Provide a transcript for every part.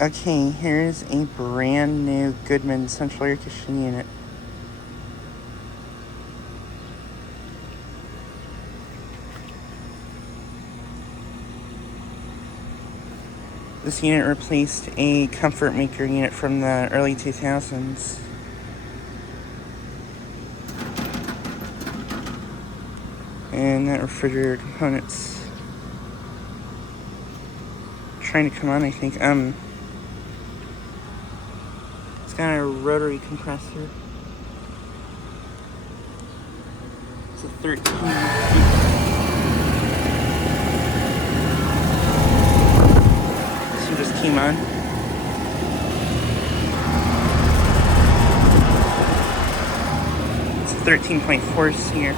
Okay, here's a brand new Goodman central air conditioning unit. This unit replaced a Comfortmaker unit from the early 2000s. And that refrigerator component's trying to come on, I think. It's got a rotary compressor. It's a 13. This one just came on. It's a 13.4 SEER.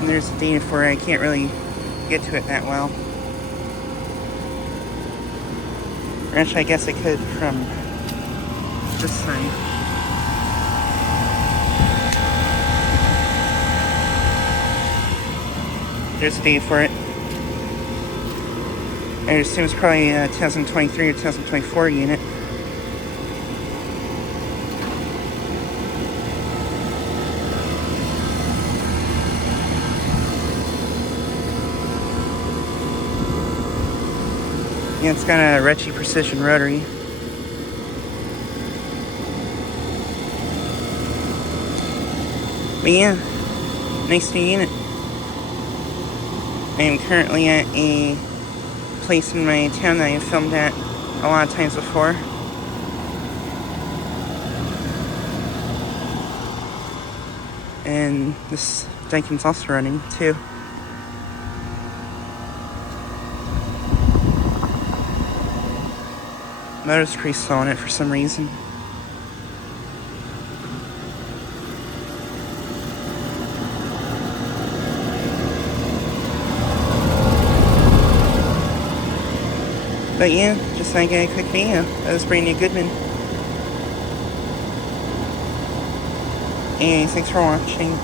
And there's the data for it. I can't really get to it that well. Or actually, I guess I could from this side. There's the data for it. I assume it's probably a 2023 or 2024 unit. Yeah, it's got a rotary precision rotary. But yeah, nice new unit. I am currently at a place in my town that I have filmed at a lot of times before. And this Daikin's also running too. Motor's pretty slow on it for some reason. But yeah, just like a quick video. That was brand new Goodman. And thanks for watching.